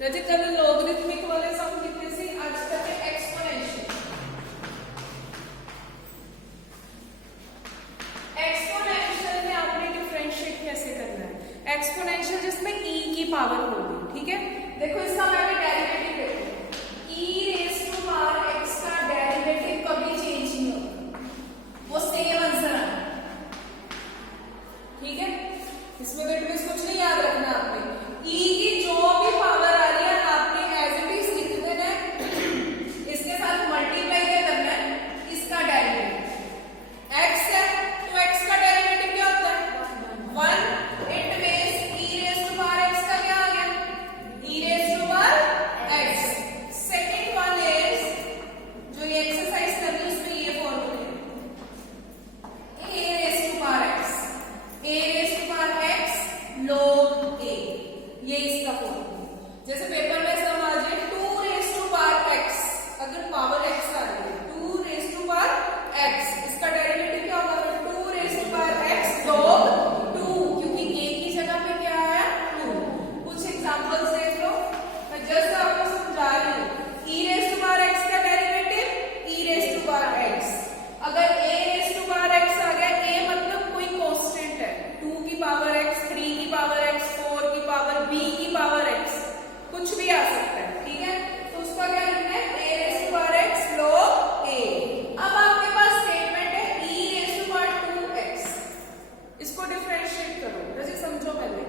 रजित कल लॉगरिथमिक वाले सम कितने से आज तक है एक्सपोनेंशियल। एक्सपोनेंशियल में आपने डिफरेंशिएट कैसे करना है? एक्सपोनेंशियल जिसमें e की पावर होगी, ठीक है। देखो इसका मैंने डेरिवेटिव देखो, e raise to power x का डेरिवेटिव कभी चेंज नहीं होता, वो सेम आंसर आना, ठीक है। इसमें बेटे कुछ नहीं याद रखना आपने, e की जो भी पावर आ रही है आपने एज इट इज लिख देना है, इसके साथ मल्टीप्लाई क्या करना है, इसका डेरिवेटिव x है तो x का डेरिवेटिव क्या होता है 1, it means e raise to power x का क्या आ गया, e raise to power x। Second one is जो ये एक्सरसाइज करनी है उसमें ये फॉर्मूला है a raise to power x, a raise to power x log a, ये इसका फॉर्मूला। जैसे पेपर में सम आ जाए 2 रेज़ टू पावर x, अगर पावर x आ रही है 2 रेज़ टू पावर x, इसका डेरिवेटिव क्या होगा 2 raise to power x log 2, क्योंकि a की जगह पे क्या आया 2। कुछ एग्जांपल्स देख लो, मैं जस्ट आपको समझा रही हूँ। e raise to power x का derivative e raise to power x, अगर a raise to power x आ गया, a मतलब कोई कांस्टेंट है, 2 की पावर x, 3 की पावर x, 4 की पावर, b की पावर x, कुछ भी आ सकता है, ठीक है। तो उसका क्या लिखना है a raise to power x log a। अब आपके पास स्टेटमेंट है e raise to power 2x, इसको डिफरेंशिएट करो, जैसे समझो पहले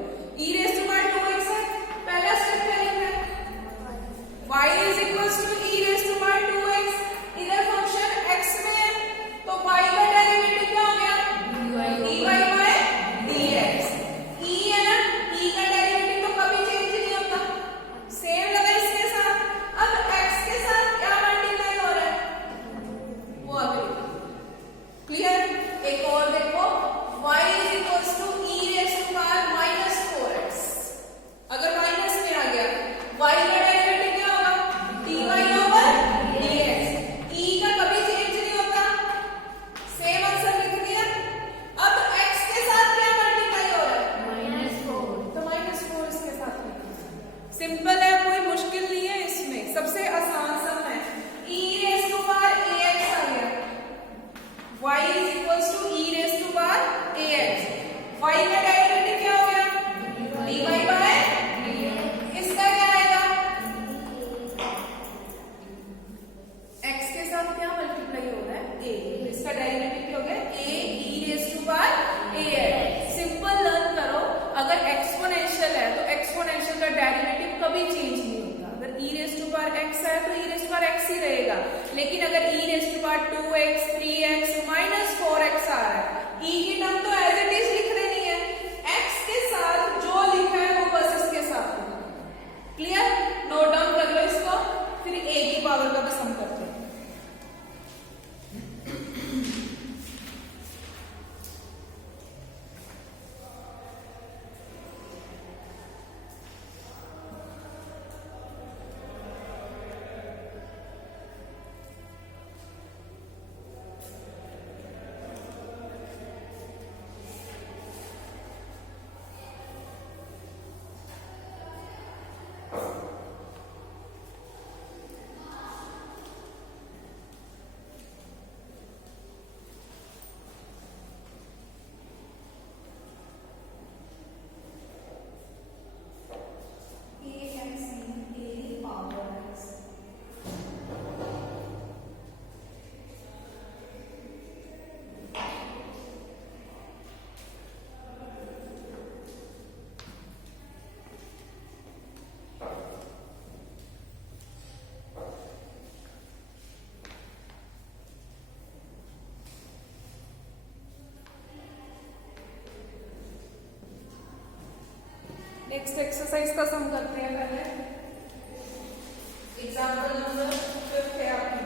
e raise to power 2x है, पहला स्टेप क्या लिखना है y is equals to e raise to power 2x, इधर फंक्शन x में है तो y का डेरिवेटिव क्या हो गया dy बाय dx। e है ना, e का डेरिवेटिव तो कभी चेंज नहीं होता, सेम लगा इसके साथ। अब x के साथ क्या मल्टीप्लाई हो रहा है वो अभी क्लियर। एक और देखो y is equals to e raise to power minus 4x, अगर माइनस में आ गया y का डेरिवेटिव क्या होगा dy ओवर dx, e का कभी चेंज नहीं होता, सेम आंसर लिख दिया। अब x के साथ क्या मल्टीप्लाई हो रहा है -4, तो -4 इसके साथ लिखना, सिंपल है, कोई मुश्किल नहीं है इसमें, सबसे आसान सम है। e raise to power ax आ गया, y is equals to e raise to power ax, y का डेरिवेटिव क्या हो गया dy बाय dx, इसका क्या आएगा x के साथ क्या मल्टीप्लाई हो रहा है a, इसका डेरिवेटिव क्या हो गया a e raise to power ax। Simple learn करो, अगर एक्सपोनेंशियल है तो एक्सपोनेंशियल का डेरिवेटिव कभी चेंज नहीं होता, अगर e raise to power x है तो e raise to power x ही रहेगा, लेकिन अगर e raise to power 2x 3x minus 4x आ रहा है, e की टर्म तो एज इट इज लिख देनी है, x के साथ जो लिखा है वो बस इसके साथ लिखना है। क्लियर, नोट डाउन कर लो इसको, फिर a की पावर का भी सम करते हैं। नेक्स्ट एक्सरसाइज का सम करते हैं, पहले एग्जांपल नंबर 5 है आपकी।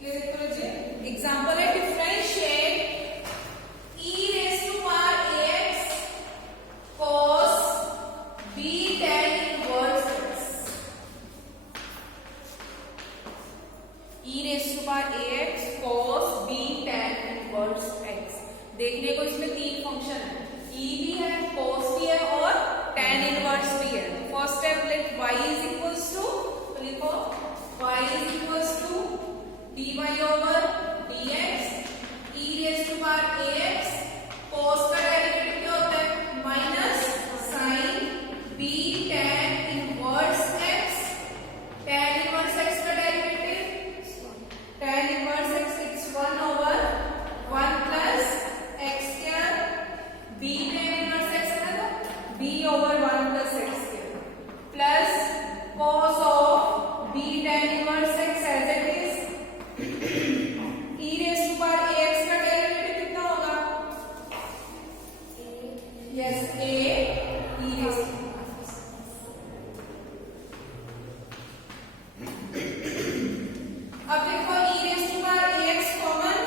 ये देखो जी, एग्जांपल है differentiate e raise to power ax cos b tan inverse x। y is equals to, तो लिखो y is equals to dy over dx e raise to power ax, cos का derivative क्या होता है minus sin b tan inverse x, tan inverse x का derivative tan inverse x it's 1 over 1 plus x square, b tan inverse x है ना तो b over 1 plus x square plus cos of b tan inverse x as it is e raise to power ax का derivative कितना होगा, yes a e raise to अब देखो e raise to power ax common,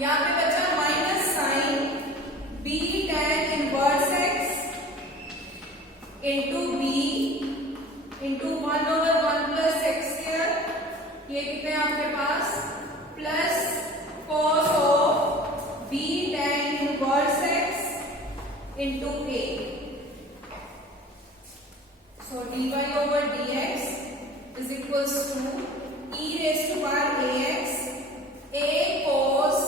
यहाँ पे बचा minus sine b tan inverse x into b into 1 over 1 plus x square, ये कितने हैं आपके पास plus cos of b tan inverse x into a, so dy over dx is equals to e raise to power ax a cos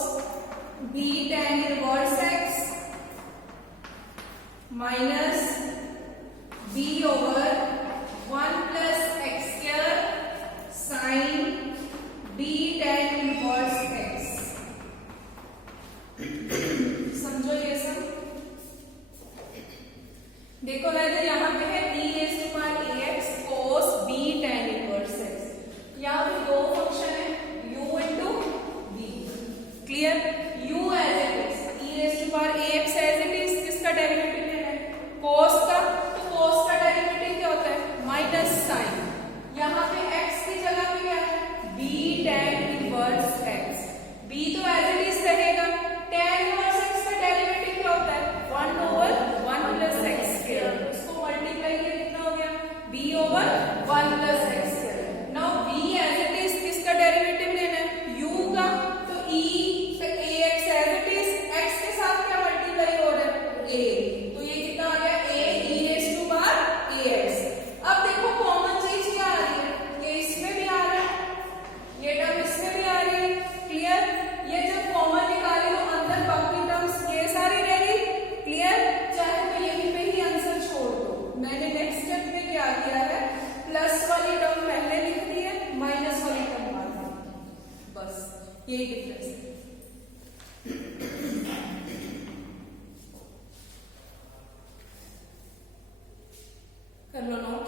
b tan inverse x minus b over 1 plus x square sin b tan inverse x, समझो ये सब। देखो वैसे यहाँ पे है e raise to power ax cos b tan inverse x, यहाँ पे दो फंक्शन है u into b, clear, u as it is e raise to power ax as it is किसका डेरिवेटिव लेना है cos का, तो cos का डेरिवेटिव क्या होता है माइनस साइन, यहाँ पे x की जगह पे क्या है b tan inverse x, b तो एज इट इज रहेगा, tan इनवर्स x का डेरिवेटिव क्या होता है 1 ओवर 1 प्लस x स्क्वायर, उसको मल्टीप्लाई किया कितना हो गया b over 1 plus x square, now b as it is किसका डेरिवेटिव लेना है u का, तो e ax as it is x के साथ क्या मल्टीप्लाई हो रहा है a, तो ये कितना आ गया a e raise to power ax। अब देखो कॉमन चीज क्या आ रही है, ये इसमें भी आ रहा है, ये टर्म इसमें भी आ रही है, क्लियर, ये जब कॉमन निकाली तो अंदर बाकी टर्म्स ये सारी रहेगी, क्लियर, चाहे तो यहीं पे ही आंसर छोड़ दो, मैंने नेक्स्ट स्टेप में क्या किया है प्लस वाली टर्म पहले लिख दी है, माइनस वाली टर्म बाद में, बस यही डिफरेंस है। कर लो नोट।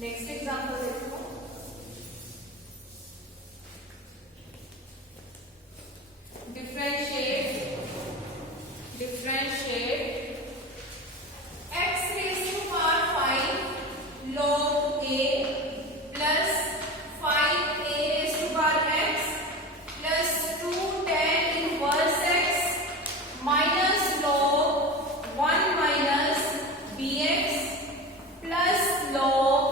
नेक्स्ट एग्जांपल देखो, differentiate x raised to power 5 log a plus 5 a raised to power x plus 2 tan inverse x minus log 1 minus bx plus log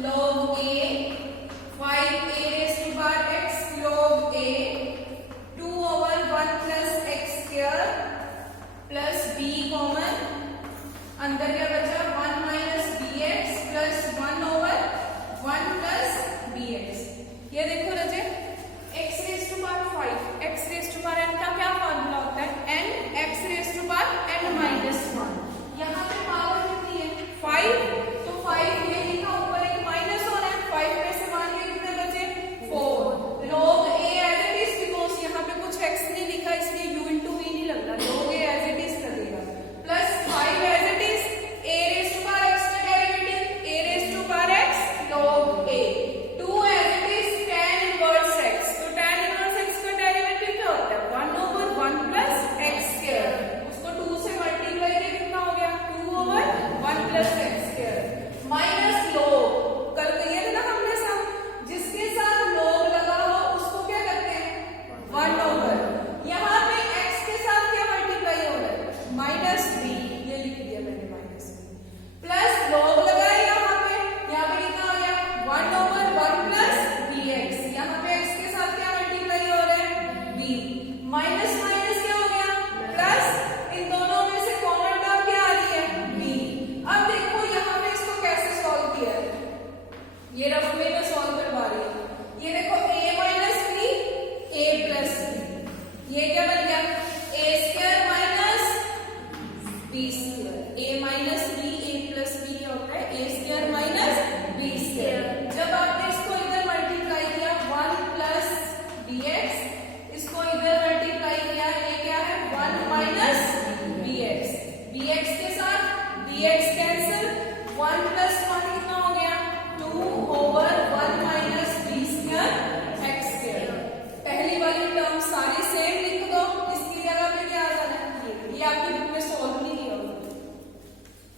log a, 5a raised to power x log a, 2 over 1 plus x square plus b common, अंदर क्या बचा 1 minus bx plus 1 over 1 plus bx। ये देखो रजे x raised to power 5, x raised to power n का क्या formula होता है n x raised to power n minus 1। यहाँ पे पावर कितनी है 5, तो 5 ये लिखा ऊपर एक माइनस होना है, 5 में से मान के कितने बचे 4। log a as it is because यहाँ पे कुछ x नहीं लिखा इसलिए u into v नहीं लग रहा, log a as it is लगेगा plus 5 as it is a raised to power x का derivative a raised to power x log a, 2 as it is tan inverse x, तो tan inverse x का derivative क्या होता है 1 over 1 plus x square, उसको 2 से multiply करके कितना हो गया 2 over 1 plus x square minus log, कल कहिए थे ना हमने सब जिसके साथ log लगा हो उसको क्या करते हैं 1 over, यहाँ पे x के साथ क्या मल्टीप्लाई हो रहा है माइनस b, ये लिख दिया मैंने माइनस b प्लस log लगाया यहाँ पे कितना आ गया 1 over 1 plus bx, यहाँ पे x के साथ क्या मल्टीप्लाई हो रहा है b, माइनस माइनस क्या हो गया प्लस, इन दोनों में से कॉमन टर्म क्या आ रही है b। अब देखो यहाँ पे इसको कैसे सॉल्व किया है, ये रफ में मैं सॉल्व करवा रही हूँ, ये देखो a minus b a plus b, ये क्या बन गया a square minus b square, a minus b a plus b क्या होता है a square minus b square। जब आपने इसको इधर मल्टीप्लाई किया 1 plus bx, इसको इधर मल्टीप्लाई किया ये क्या है 1 minus bx, bx के साथ bx कैंसिल, 1 plus 1 कितना हो गया 2 over 1 minus b square x square। पहली वाली टर्म सारी सेम लिख दो, इसकी जगह पे क्या आ जाना है ये आपकी बुक में सॉल्व नहीं किया होगा,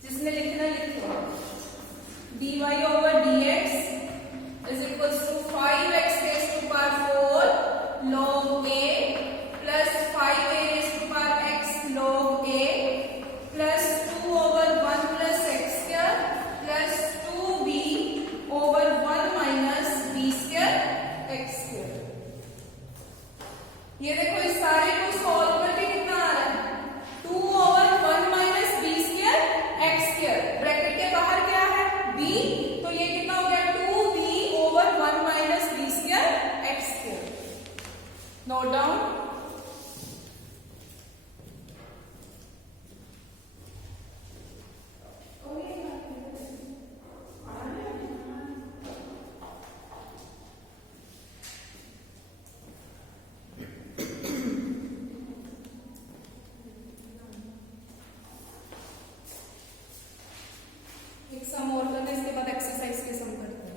जिसमें लिखना लिख दो dy over dx is equals to 5x raised to power 4 log a plus 5a raised to power x log a plus 2 over 1 plus x square plus 2b over 1 minus b square x square। ये देखो इस सारे को solve करके कितना आ रहा है 2 over 1 minus b square x square, bracket के बाहर क्या है b, तो ये कितना हो गया 2b over 1 minus b square x square। Note down, एक सम और करना, इसके बाद एक्सरसाइज के सम करते हैं।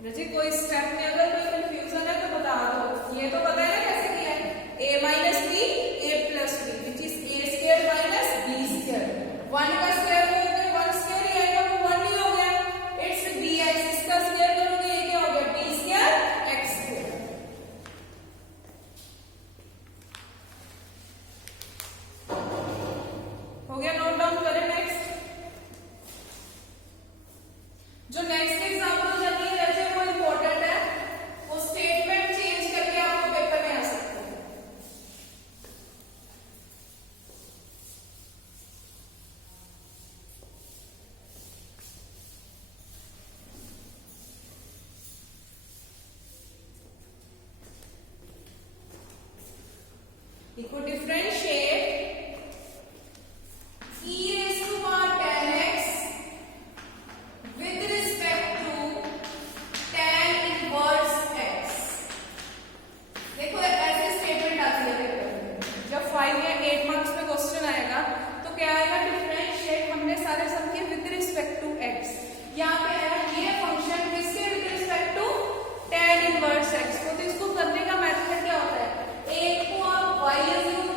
रजी कोई स्टेप में अगर कोई कंफ्यूजन है तो बता दो, ये तो पता है ना कैसे किया है a minus b a plus b which is a square minus b square, 1 का स्क्वायर करोगे 1 स्क्वायर ही आएगा, वो 1 ही हो गया, इट्स bx, इसका स्क्वायर करोगे ये क्या हो गया b square x square। हो गया, नोट डाउन करें। नेक्स्ट जो नेक्स्ट एग्जांपल करनी है वो इंपॉर्टेंट है, वो स्टेटमेंट चेंज करके आपको पेपर में आ सकता है। देखो differentiate e raised to power 10x with respect to tan inverse x। देखो ऐसे स्टेटमेंट आती है पेपर में, जब 5 या 8 मार्क्स में क्वेश्चन आएगा तो क्या आएगा डिफरेंशिएट, हमने सारे सम के विद रिस्पेक्ट टू x, यहाँ पे आया ये फंक्शन किसके with respect to tan inverse x को, तो इसको करने का मेथड क्या होता है, एक को आप y अज्यूम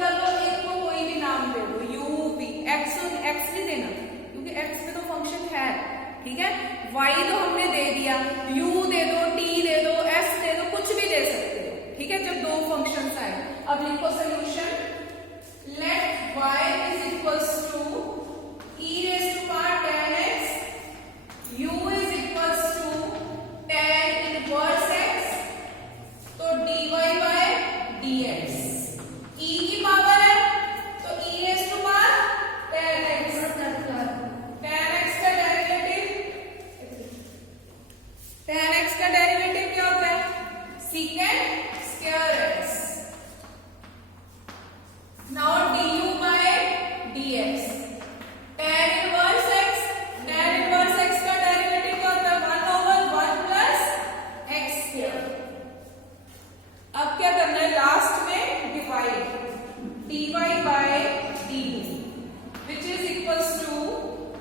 ठीक है। y तो हमने दे दिया, u दे दो, t दे दो, s दे दो, कुछ भी दे सकते हो, ठीक है, जब दो फंक्शंस आए। अब लिखो solution, late y is equals to e raise to power 10x, u is equals to tan inverse x, तो dy बाय dx, e की पावर है तो e raise to power 10x, 10x का डेरिवेटिव, 10x का derivative क्या होता है, secant square x। Now du bye dx, tan inverse x, tan inverse x का डेरिवेटिव क्या होता है, 1 over 1 plus x square। अब क्या करना है, लास्ट में divide, dy bye du which is equals to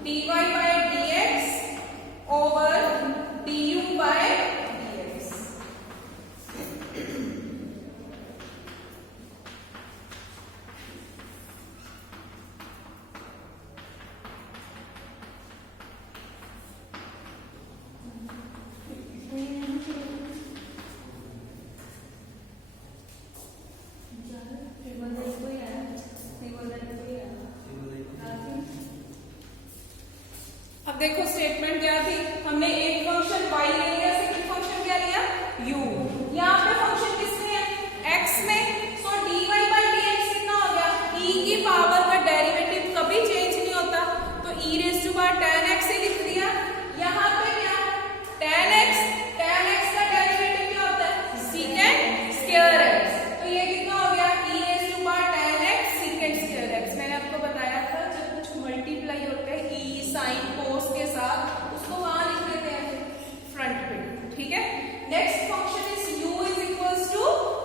dy by dx over du by dx। अब देखो स्टेटमेंट क्या थी, हमने एक फंक्शन y ले लिया, सेकंड फंक्शन क्या लिया, u। यहाँ पे फंक्शन किसमें है, x में, सो dy by dx कितना हो गया, e की पावर का डेरिवेटिव कभी चेंज नहीं होता, तो e raise to power 10x ही लिख दिया। यहाँ पे क्या, tan x का डेरिवेटिव क्या होता है, secant square x, तो ये कितना हो गया, e raise to power 10x secant square x। मैंने आपको बताया था जब कुछ मल्टीप्लाई होते हैं e साइन कोस के साथ, उसको वहां लिख देते हैं फ्रंट पे, ठीक है। Next function is u is equals to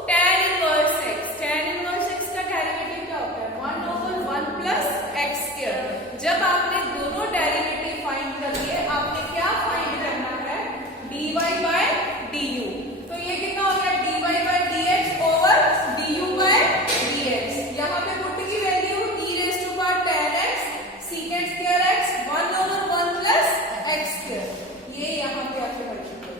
tan inverse x, tan inverse x का डेरिवेटिव क्या होता है, 1 over 1 plus x square। जब आपने दोनों डेरिवेटिव फाइंड कर लिए, आपने क्या फाइंड करना है, dy by du, तो ये कितना हो गया, dy by dx over du by dx। यहाँ पे पुट की value e raise to power 10x secant square x 1 over 1 plus x square, ये यहाँ पे आपके मल्टीप्लाई,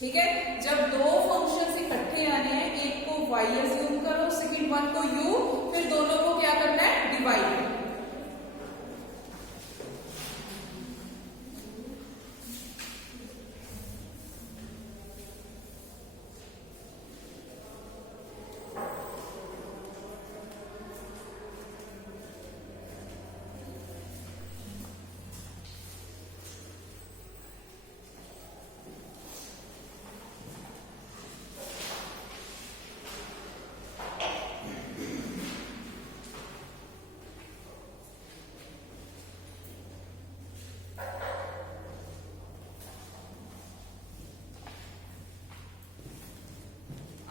ठीक है। जब दो फंक्शंस इकट्ठे आने हैं, एक को y अज्यूम करो, सेकंड वन को u, फिर दोनों को क्या करना है, डिवाइड।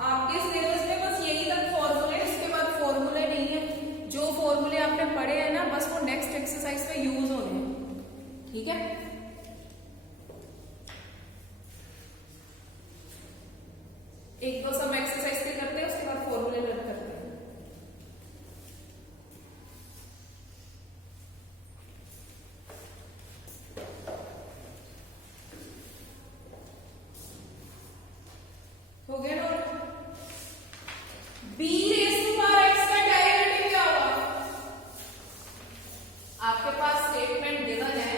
आपके सिलेबस में बस यही तक फॉर्मूले, इसके बाद फॉर्मूले नहीं है, जो फॉर्मूले आपने पढ़े हैं ना, बस वो नेक्स्ट एक्सरसाइज में यूज होने हैं, ठीक है। एक दो सम एक्सरसाइज के करते हैं, उसके बाद फॉर्मूले लर्न करते हैं। हो गया ना, b rays to power x का डेरिवेटिव क्या होगा, आपके पास स्टेटमेंट गिवन है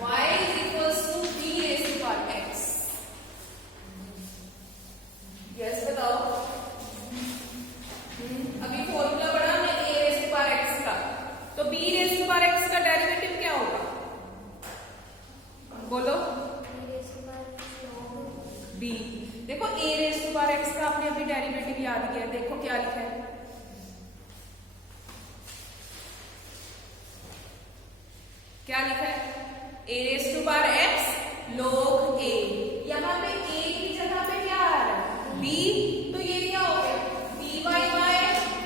y is equals to b rays to power x, yes बताओ। अभी फॉर्मूला पढ़ा हमने a raise to power x का, तो b rays to power x का डेरिवेटिव क्या होगा, बोलो, b। देखो a raise to power x का आपने अभी डेरिवेटिव याद किया, देखो क्या लिखा है, क्या लिखा है, a raise to power x log a, यहाँ पे a की जगह पे क्या आ रहा है, b, तो ये क्या हो गया, dy by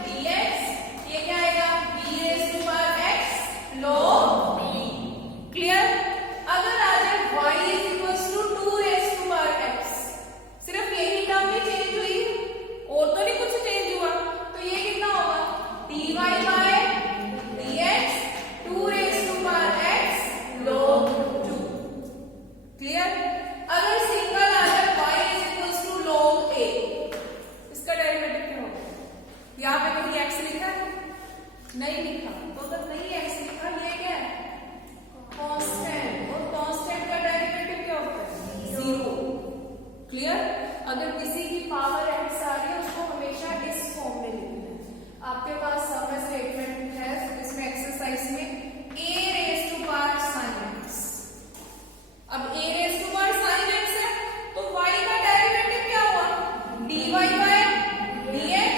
dx, ये क्या आएगा, b rays to power x log b, clear. अगर आ जाए y is equals to 2 raise to power x, सिर्फ यही टर्म ही चेंज हुई, और तो नहीं कुछ चेंज हुआ, तो ये कितना होगा, dy by dx 2 raise to power x log नहीं लिखा तो तक नहीं एक्स लिखा, ये क्या है कांस्टेंट, और कांस्टेंट का डेरिवेटिव क्या होता है जीरो। क्लियर? अगर किसी की पावर एक्स आ रही है उसको हमेशा इस फॉर्म में लिखना है। आपके पास सब स्टेटमेंट है इसमें एक्सरसाइज में a raise to power sin x। अब a raise to power sin x है तो y का डेरिवेटिव क्या हुआ dy बाय dx।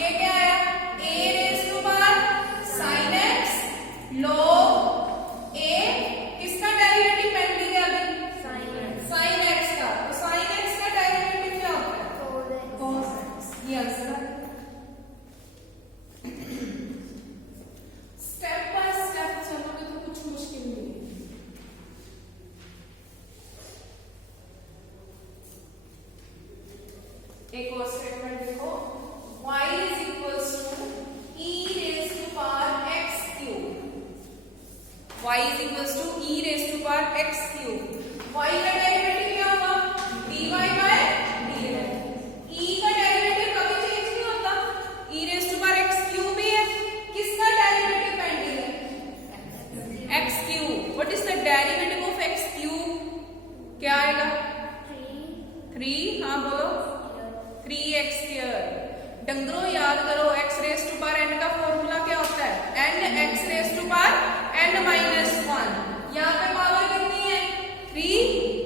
ये क्या आया a raise to power sin x log a, किसका डेरिवेटिव पेंडिंग है अभी sin x का, तो sin x का डेरिवेटिव क्या होता है cos x। ये आंसर है। स्टेप बाय स्टेप चलोगे तो कुछ मुश्किल नहीं है। एक और स्टेटमेंट देखो, y is equals to e raised to power x cube। y is equals to e raised to power x cube। y का डेरिवेटिव क्या होगा dy बाय dx। e का डेरिवेटिव कभी चेंज नहीं होता, e raised to power x cube ही है। किसका derivative pending है x cube। What is the derivative of x cube? क्या आएगा 3। हाँ बोलो 3x स्क्वायर। डंगरो याद करो x raise to power n का फॉर्मूला क्या होता है n x raise to power n minus 1। यहाँ पे पावर कितनी है 3,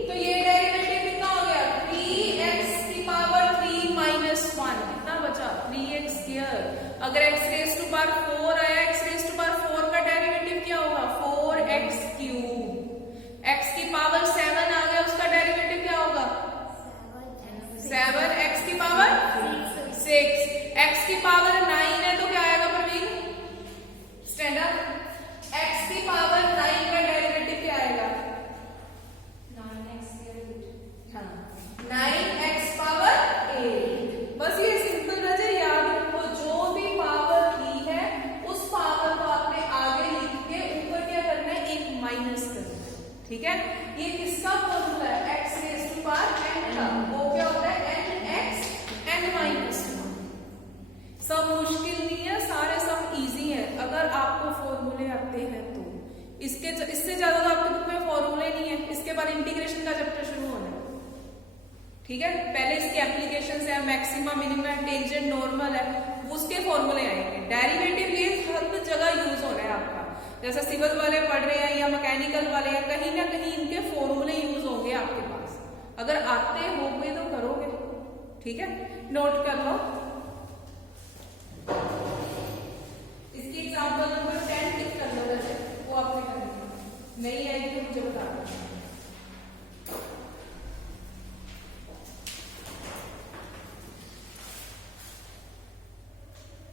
तो ये डेरिवेटिव कितना हो गया 3x की पावर 3 माइनस 1, कितना बचा 3x स्क्वायर। अगर x रेज टू पावर 4 आया, x रेज टू पावर 4 का डेरिवेटिव क्या होगा 4x क्यूब। x की पावर 7 आ गया, उसका डेरिवेटिव क्या होगा 7, x की पावर 6, x की पावर 9 है तो क्या आएगा प्रवीण स्टैंड अप। x की पावर 9 का डेरिवेटिव क्या आएगा 9x पावर 8। बस ये सिंपल वजह याद रखो, जो भी पावर दी है उस पावर को आपने आगे लिख के ऊपर क्या करना है एक माइनस करना है। ठीक है, ये किसका फॉर्मूला है x rays to power n का, वो क्या होता है nx n माइनस 1। सब मुश्किल नहीं है, सारे सब इजी है अगर आपको फॉर्मूले आते हैं तो। इससे ज्यादा तो आपके बुक में फॉर्मूले नहीं है, इसके बाद इंटीग्रेशन का चैप्टर शुरू होना है। ठीक है, पहले इसके एप्लीकेशन है, मैक्सिमा मिनिमा टेंजेंट नॉर्मल है, उसके फॉर्मूले आएंगे। डेरिवेटिव ये हर जगह यूज होना है आपका, जैसा सिविल वाले पढ़ रहे हैं या मैकेनिकल वाले हैं, कहीं ना कहीं इनके फॉर्मूले यूज होंगे आपके पास। अगर आते होंगे तो करोगे। ठीक है, नोट कर लो।